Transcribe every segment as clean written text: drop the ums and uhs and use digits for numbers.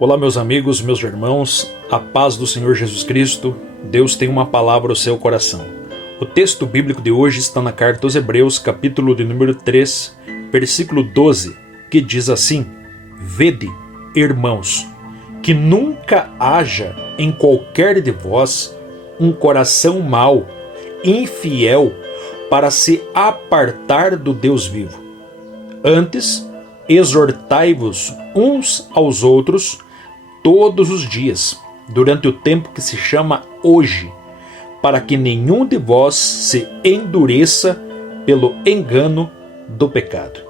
Olá, meus amigos, meus irmãos, a paz do Senhor Jesus Cristo. Deus tem uma palavra ao seu coração. O texto bíblico de hoje está na carta aos Hebreus, capítulo de número 3, versículo 12, que diz assim: Vede, irmãos, que nunca haja em qualquer de vós um coração mau, infiel, para se apartar do Deus vivo. Antes, exortai-vos uns aos outros todos os dias, durante o tempo que se chama hoje, para que nenhum de vós se endureça pelo engano do pecado.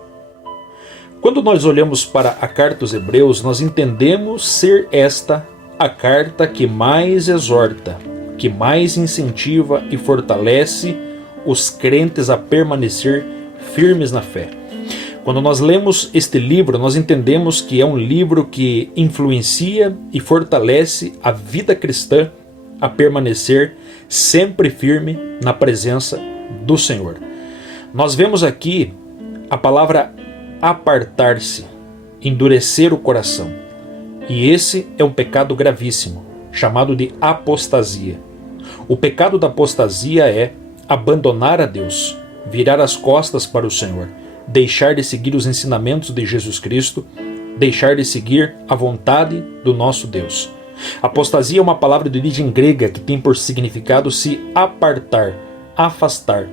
Quando nós olhamos para a carta aos Hebreus, nós entendemos ser esta a carta que mais exorta, que mais incentiva e fortalece os crentes a permanecer firmes na fé. Quando nós lemos este livro, nós entendemos que é um livro que influencia e fortalece a vida cristã a permanecer sempre firme na presença do Senhor. Nós vemos aqui a palavra apartar-se, endurecer o coração. E esse é um pecado gravíssimo, chamado de apostasia. O pecado da apostasia é abandonar a Deus, virar as costas para o Senhor, deixar de seguir os ensinamentos de Jesus Cristo, deixar de seguir a vontade do nosso Deus. Apostasia é uma palavra de origem grega que tem por significado se apartar, afastar.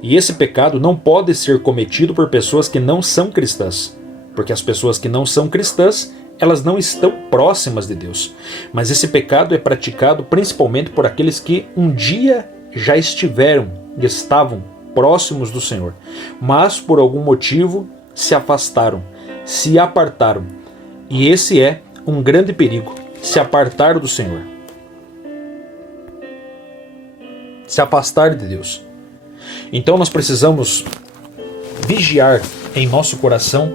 E esse pecado não pode ser cometido por pessoas que não são cristãs, porque as pessoas que não são cristãs, elas não estão próximas de Deus. Mas esse pecado é praticado principalmente por aqueles que um dia já estavam próximos do Senhor, mas por algum motivo se afastaram, se apartaram. E esse é um grande perigo, se apartar do Senhor, se afastar de Deus. Então nós precisamos vigiar em nosso coração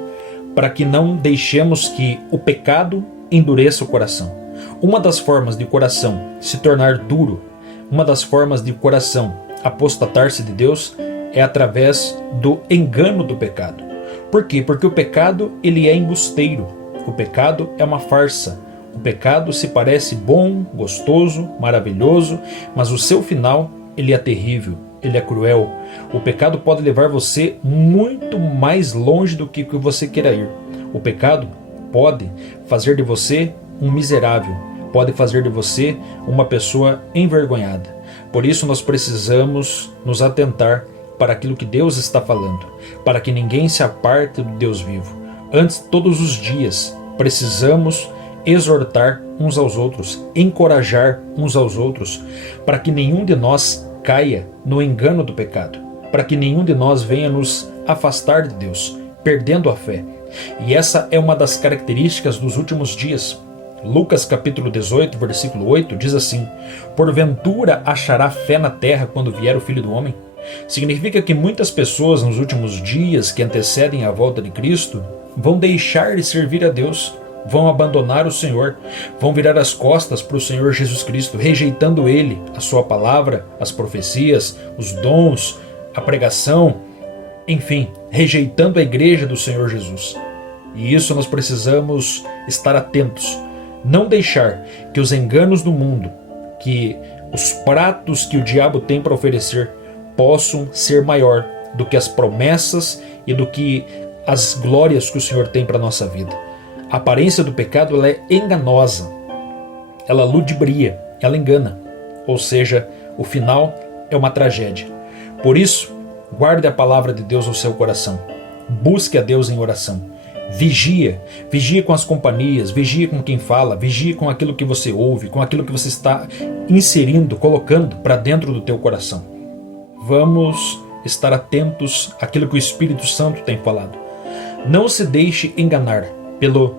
para que não deixemos que o pecado endureça o coração. Uma das formas de o coração se tornar duro, uma das formas de o coração apostatar-se de Deus é através do engano do pecado. Por quê? Porque o pecado ele é embusteiro, o pecado é uma farsa, o pecado se parece bom, gostoso, maravilhoso, mas o seu final ele é terrível, ele é cruel. O pecado pode levar você muito mais longe do que você queira ir. O pecado pode fazer de você um miserável, pode fazer de você uma pessoa envergonhada. Por isso nós precisamos nos atentar para aquilo que Deus está falando, para que ninguém se aparte do Deus vivo. Antes, todos os dias, precisamos exortar uns aos outros, encorajar uns aos outros, para que nenhum de nós caia no engano do pecado, para que nenhum de nós venha nos afastar de Deus, perdendo a fé. E essa é uma das características dos últimos dias. Lucas capítulo 18, versículo 8 diz assim: Porventura achará fé na terra quando vier o Filho do Homem? Significa que muitas pessoas nos últimos dias que antecedem a volta de Cristo vão deixar de servir a Deus, vão abandonar o Senhor, vão virar as costas para o Senhor Jesus Cristo, rejeitando Ele, a sua palavra, as profecias, os dons, a pregação, enfim, rejeitando a igreja do Senhor Jesus. E isso nós precisamos estar atentos, não deixar que os enganos do mundo, que os pratos que o diabo tem para oferecer possam ser maior do que as promessas e do que as glórias que o Senhor tem para a nossa vida. A aparência do pecado ela é enganosa, ela ludibria, ela engana, ou seja, o final é uma tragédia. Por isso, guarde a palavra de Deus no seu coração, busque a Deus em oração, vigie com as companhias, vigie com quem fala, vigie com aquilo que você ouve, com aquilo que você está inserindo, colocando para dentro do teu coração. Vamos estar atentos àquilo que o Espírito Santo tem falado. Não se deixe enganar pelo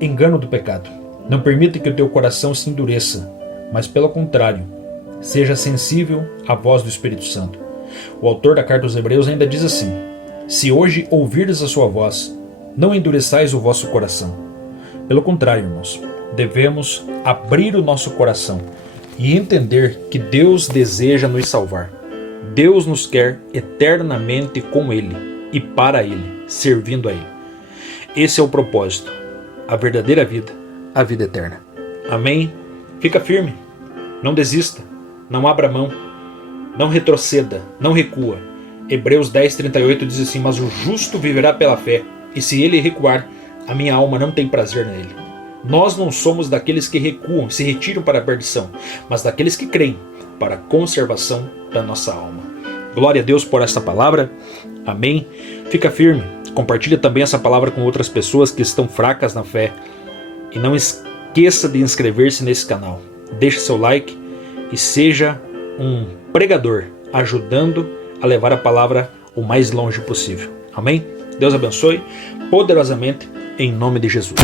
engano do pecado. Não permita que o teu coração se endureça, mas pelo contrário, seja sensível à voz do Espírito Santo. O autor da carta aos Hebreus ainda diz assim: Se hoje ouvirdes a sua voz, não endureçais o vosso coração. Pelo contrário, irmãos, devemos abrir o nosso coração e entender que Deus deseja nos salvar. Deus nos quer eternamente com Ele e para Ele, servindo a Ele. Esse é o propósito, a verdadeira vida, a vida eterna. Amém? Fica firme, não desista, não abra mão, não retroceda, não recua. Hebreus 10:38 diz assim: mas o justo viverá pela fé, e se ele recuar, a minha alma não tem prazer nele. Nós não somos daqueles que recuam, se retiram para a perdição, mas daqueles que creem para a conservação da nossa alma. Glória a Deus por esta palavra. Amém? Fica firme. Compartilha também essa palavra com outras pessoas que estão fracas na fé. E não esqueça de inscrever-se nesse canal. Deixe seu like e seja um pregador, ajudando a levar a palavra o mais longe possível. Amém? Deus abençoe poderosamente em nome de Jesus.